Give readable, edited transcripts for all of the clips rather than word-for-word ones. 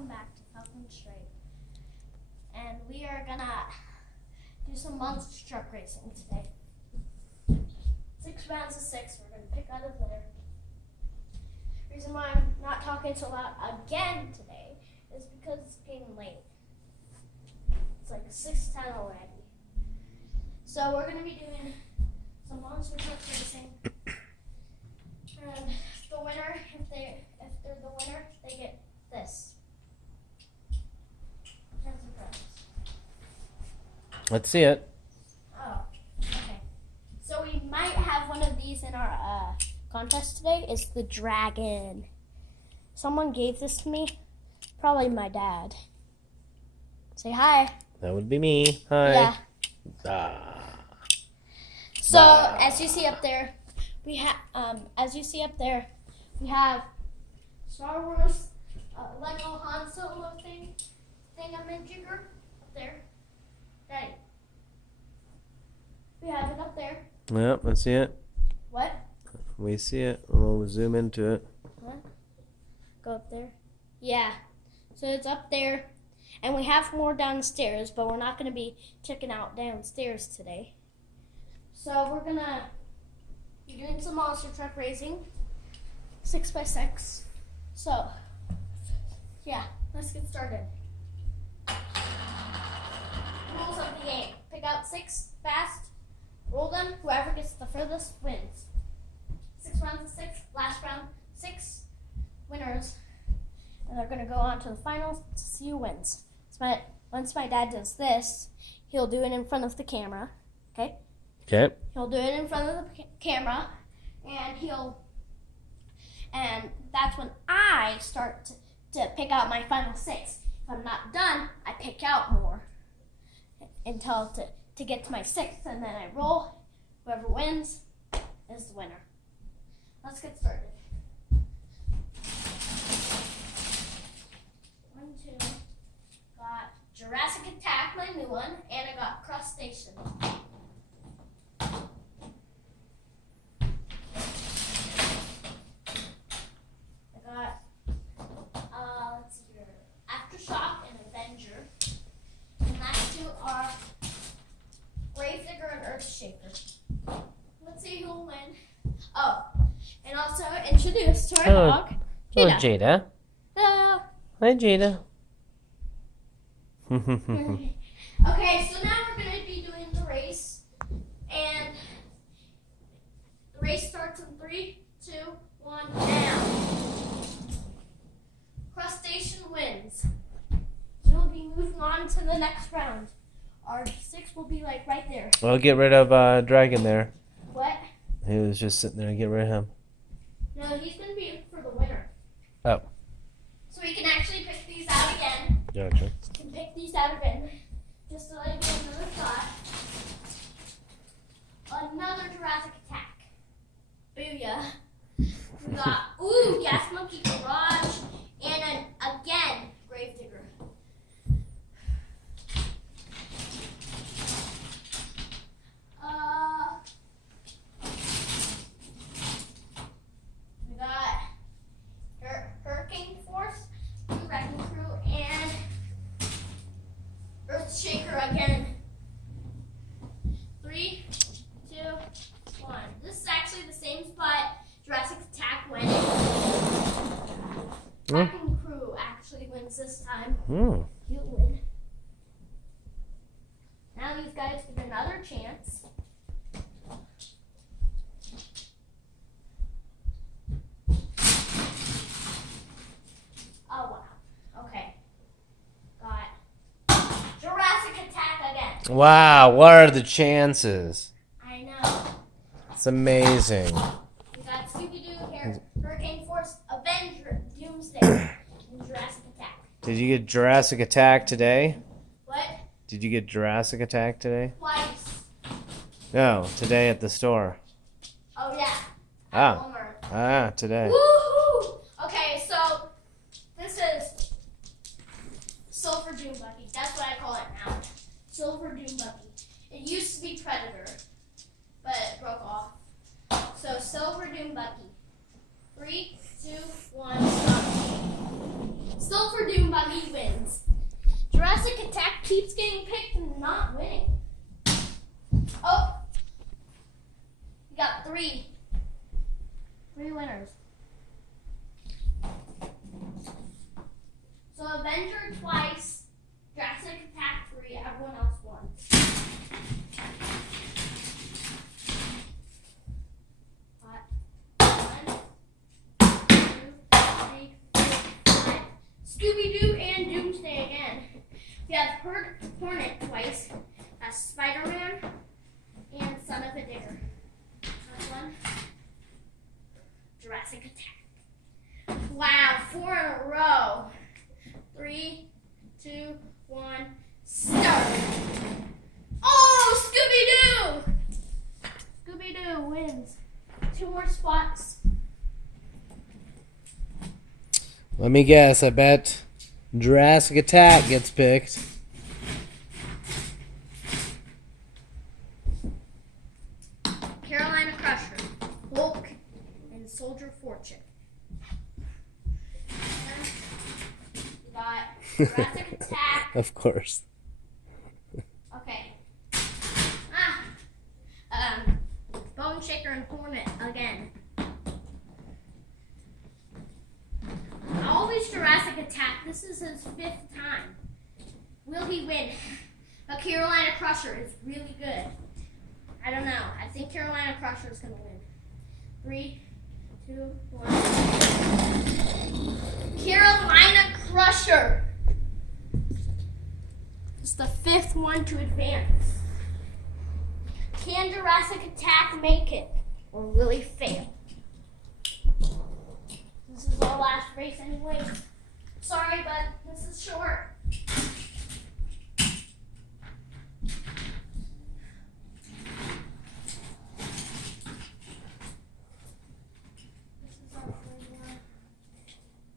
welcome back to Falcon Straight. And we are gonna do some monster truck racing today. 6 rounds of 6, we're gonna pick out a winner. Reason why I'm not talking so loud again today is because it's getting late. It's like 6:10 already. So we're gonna be doing some monster truck racing. And the winner, if they're the winner, they get this. Let's see it. Oh, okay. So we might have one of these in our contest today. It's the dragon. Someone gave this to me. Probably my dad. Say hi. That would be me. Hi. Yeah. Ah. So Wow. as you see up there, we have Star Wars Lego Han Solo thingamajigger up there. Daddy. We have it up there. Yep, let's see it. What? We see it. We'll zoom into it. What? Go up there. Yeah. So it's up there. And we have more downstairs, but we're not going to be checking out downstairs today. So we're going to be doing some monster truck racing. 6x6. So, yeah, let's get started. Rules of the game. Pick out 6 fast. Roll them. Whoever gets the furthest wins. 6 rounds of 6. Last round, 6 winners. And they're going to go on to the finals to see who wins. Once my dad does this, he'll do it in front of the camera. Okay? Okay. He'll do it in front of the camera. And that's when I start to pick out my final 6. If I'm not done, I pick out more until to get to my 6th, and then I roll. Whoever wins is the winner. Let's get started. 1, 2. Got Jurassic Attack, my new one, and I got Crustacean. Let's see here. Aftershock and Avenger. And last 2 are Gravedigger and Earthshaker. Let's see who will win. Oh, and also introduce to our dog, Hello, Jada. Jada. Hello. Hi, Jada. Okay, so now we're going to be doing the race. And the race starts in 3, 2, 1, now. Crustacean wins. We'll be moving on to the next round. Our 6 will be like right there. Well, get rid of Dragon there. What? He was just sitting there. Get rid of him. No, he's going to be for the winner. Oh. So we can actually pick these out again. Gotcha. We can pick these out again. Just to let you know another thought. Another Jurassic Attack. Booyah. We got, Gas Monkey Garage. And again, Gravedigger. We got Hurricane Force, Wrecking Crew, and Earthshaker again. 3, 2, 1. This is actually the same spot Jurassic Attack went in. Wrecking Crew actually wins this time. Hmm. He'll win. Now these guys get another chance. Oh wow. Okay. Got Jurassic Attack again. Wow. What are the chances? I know. It's amazing. We got Scooby-Doo here, Hurricane Force, Avenger, Doomsday, and Jurassic Attack. Did you get Jurassic Attack today? What? Did you get Jurassic Attack today? Twice. No, today at the store. Oh yeah. Ah. Walmart. Today. Woohoo! Okay, so this is Silver Doom Buggy. That's what I call it now. Silver Doom Buggy. It used to be Predator, but it broke off. So Silver Doom Buggy. 3, 2, 1, stop. Silver Doom Buggy Jurassic Attack keeps getting picked and not winning. Oh, we got three winners. So Avenger twice, Jurassic Attack 3, everyone else won. Scooby-Doo and Doomsday again. We have Hornet twice. That's Spider-Man and Son of a Digger. First one, Jurassic Attack. Wow, 4 in a row. 3, 2, 1, start. Oh, Scooby-Doo! Scooby-Doo wins. 2 more spots. Let me guess. I bet Jurassic Attack gets picked. Carolina Crusher, Hulk, and Soldier Fortune. We got Jurassic Attack. Of course. Okay. Bone Shaker and Hornet again. Always Jurassic Attack. This is his 5th time. Will he win? But Carolina Crusher is really good. I don't know. I think Carolina Crusher is going to win. 3, 2, 1. Carolina Crusher. It's the 5th one to advance. Can Jurassic Attack make it? Or will he fail? This is our last race anyway. Sorry, but this is short.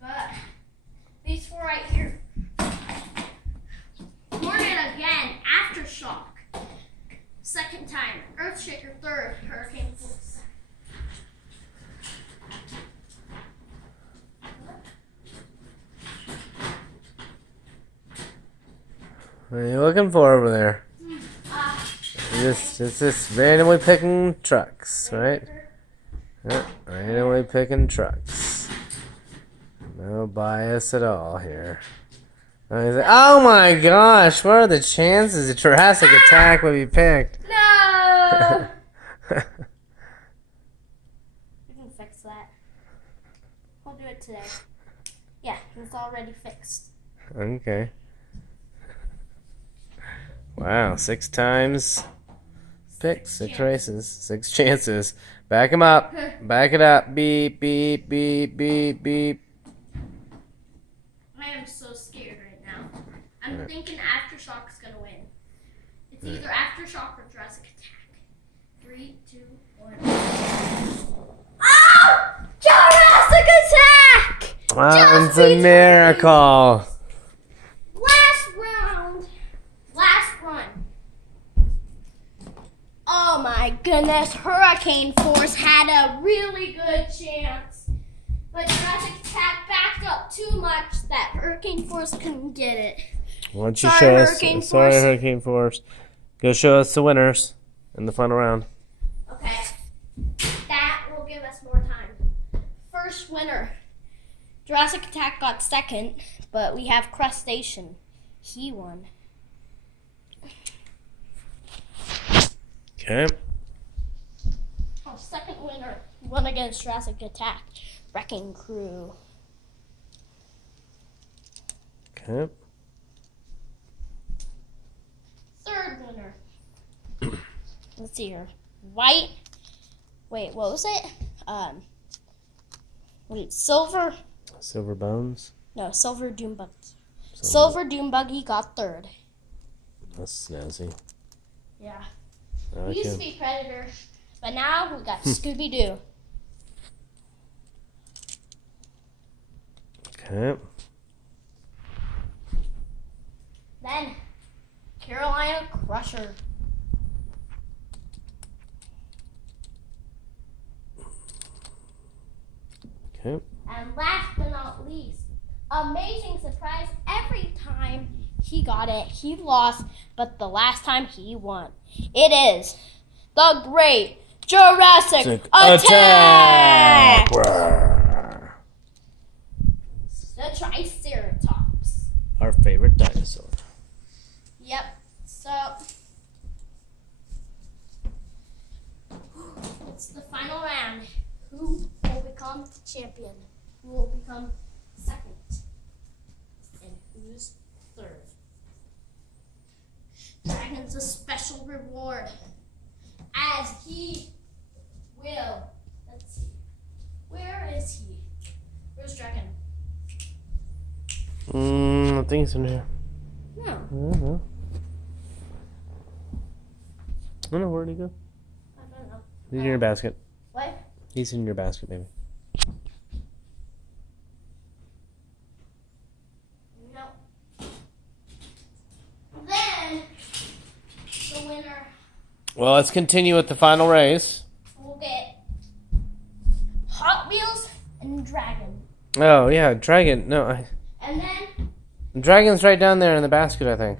But these 4 right here. Hornet again, Aftershock. 2nd time. Earthshaker 3rd. Hurricane 4th. What are you looking for over there? It's just randomly picking trucks, right? Yeah, randomly picking trucks. No bias at all here. Oh my gosh, what are the chances that Jurassic Attack would be picked? No! We can fix that. We'll do it today. Yeah, it's already fixed. Okay. Wow, 6 times. Pick 6 races, 6 chances. Back him up. Back it up. Beep, beep, beep, beep, beep. I am so scared right now. I'm thinking Aftershock's gonna win. It's either Aftershock or Jurassic Attack. 3, 2, 1. Oh! Jurassic Attack! Wow, Just it's a miracle. Last round. Last run. Oh my goodness. Hurricane Force had a really good chance. But Jurassic Attack backed up too much that Hurricane Force couldn't get it. Why don't you Sorry, show us? Hurricane Sorry, Force. Hurricane Force. Go show us the winners in the final round. Okay. That will give us more time. First winner. Jurassic Attack got 2nd, but we have Crustacean. He won. Okay. Our 2nd winner won against Jurassic Attack. Wrecking Crew. Okay. 3rd winner. Let's see here. White. Wait, what was it? Silver. Silver Bones. No, Silver Doom Buggy. Silver Doom Buggy got 3rd. That's snazzy. Yeah. I We used to like it. be Predator, but now we got Scooby-Doo. Okay. Then, Carolina Crusher. Okay. And last but not least, amazing surprise every time, He got it. He lost, but the last time he won. It is the Great Jurassic Attack! The Triceratops. Our favorite dinosaur. Yep. So it's the final round. Who will become the champion? Who will become second? And who's third? Dragon's a special reward, as he will. Let's see. Where is he? Where's Dragon? I think it's in here. No. I don't know. I don't know, where'd he go? I don't know. He's in your basket. What? He's in your basket, maybe. No. Then the winner Well, let's continue with the final race. will get Hot Wheels and Dragon. Oh, yeah, Dragon. No, And then Dragon's right down there in the basket, I think.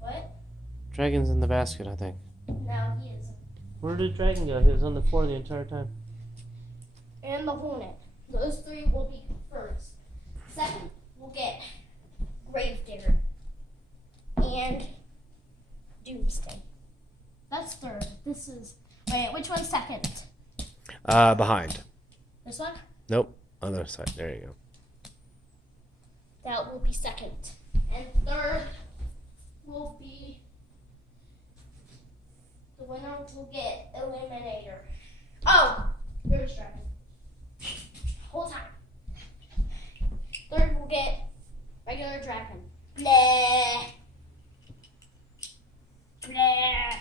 what? Dragon's in the basket, I think. No, he isn't. Where did Dragon go? He was on the floor the entire time. And the Hornet. Those three will be first. Second, we'll get Gravedigger and Doomsday. That's third. This is wait. Which one's second? Behind. This one. Nope. Other side. There you go. That will be second. And third will be the winner will get Eliminator. Oh, here's Dragon. Whole time. Third will get regular Dragon. Bleh. Bleh.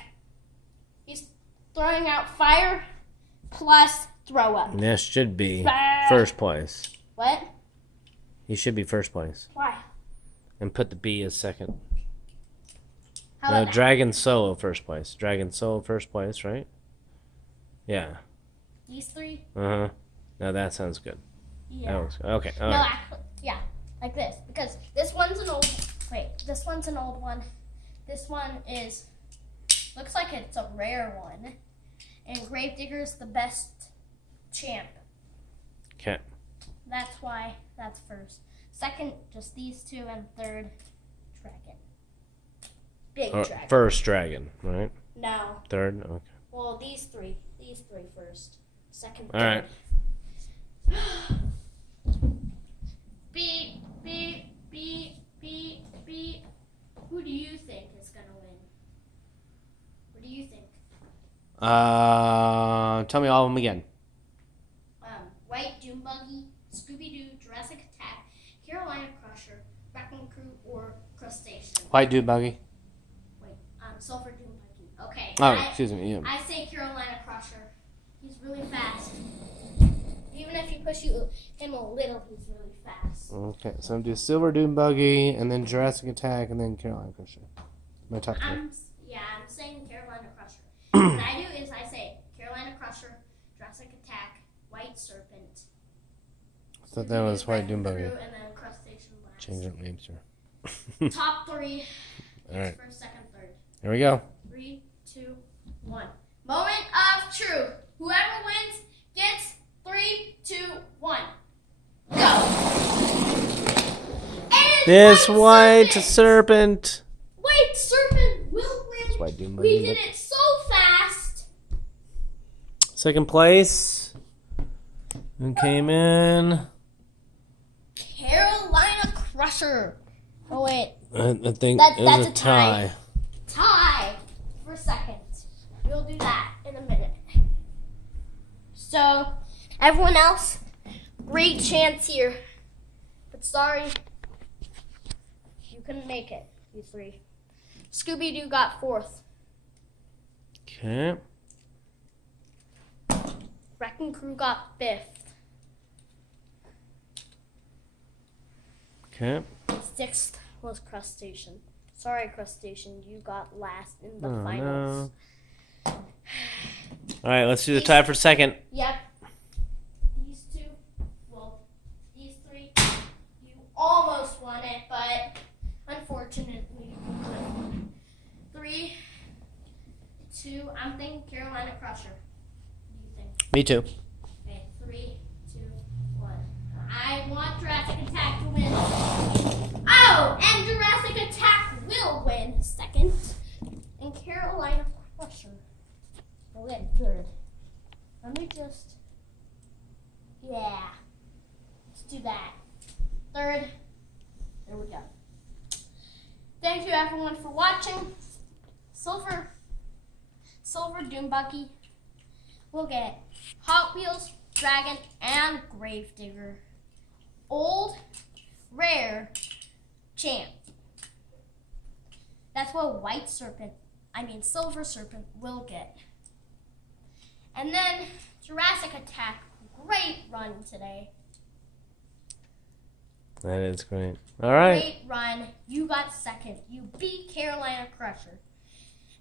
He's throwing out fire plus throw up. This should be Bah. first place. What? He should be first place. Why? And put the B as second. How No, about that? Dragon Solo first place. Dragon Solo first place, right? Yeah. These three? Uh-huh. Now that sounds good. Yeah. That looks good. Okay. All No, right. actually, yeah, like this. Because this one's an old. Wait, this one's an old one. This one is looks like it's a rare one, and Gravedigger's the best champ. Okay. That's why that's first. Second, just these two, and third, Dragon. Big Dragon. First Dragon, right? No. Third. Okay. Well, these three first. Second. All right. Beep, beep, beep, beep, beep. Who do you think is gonna win? What do you think? Tell me all of them again. White Doom Buggy, Scooby-Doo, Jurassic Attack, Carolina Crusher, Wrecking Crew, or Crustacean? White Dude Buggy. Wait, Sulfur Doom Buggy. Okay. Oh, excuse me. Yeah. I say Carolina Crusher. He's really fast. Even if you push him a little, he's really fast. Okay, so I'm do Silver Doom Buggy, and then Jurassic Attack, and then Carolina Crusher. My top three. I'm saying Carolina Crusher. What I do is I say Carolina Crusher, Jurassic Attack, White Serpent. I thought that was White Doom Buggy. And then Crustacean last. Change up names here. Top three. All right. First, second, third. Here we go. 3, 2, 1. Moment of truth. Whoever wins gets 3, 2, 1. Go. And This White Serpent. Serpent. White Serpent will win. It's White Doom Buggy. We did it so fast. Second place. Who came in? Carolina Crusher. Oh wait, I think That's it was a a tie. tie for second. We'll do that in a minute. So, everyone else, great chance here. But sorry, you couldn't make it, you three. Scooby-Doo got fourth. Okay. Wrecking Crew got fifth. Okay. Sixth was Crustacean. Sorry, Crustacean, you got last in the Oh, finals. no. All right, let's do the tie for second. Yep. These two, well, these three, you almost won it, but unfortunately Me too. Okay, 3, 2, 1. I want Jurassic Attack to win. Oh, and Jurassic Attack will win second. And Carolina Crusher will win third. Let me just... Yeah. Let's do that. Third. There we go. Thank you everyone for watching. Silver Doom Buggy will get Hot Wheels, Dragon, and Gravedigger. Old, rare, champ. That's what Silver Serpent will get. And then Jurassic Attack, great run today. That is great. All right. Great run. You got second. You beat Carolina Crusher.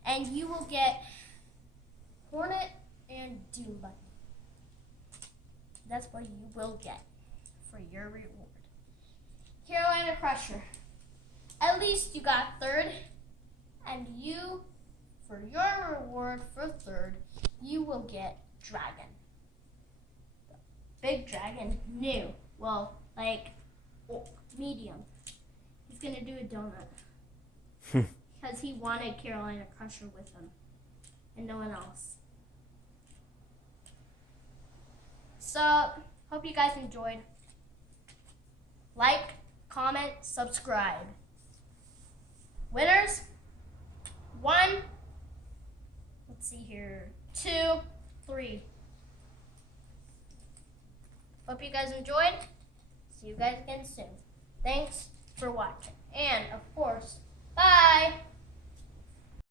And you will get Hornet and Doom Buggy. That's what you will get for your reward. Carolina Crusher. At least you got third. And you, for your reward for third, you will get Dragon. The big dragon. New. Well, like... medium. He's gonna do a donut because he wanted Carolina Crusher with him and no one else. So, hope you guys enjoyed. Like, comment, subscribe. Winners, 1, let's see here, 2, 3. Hope you guys enjoyed. See you guys again soon. Thanks for watching. And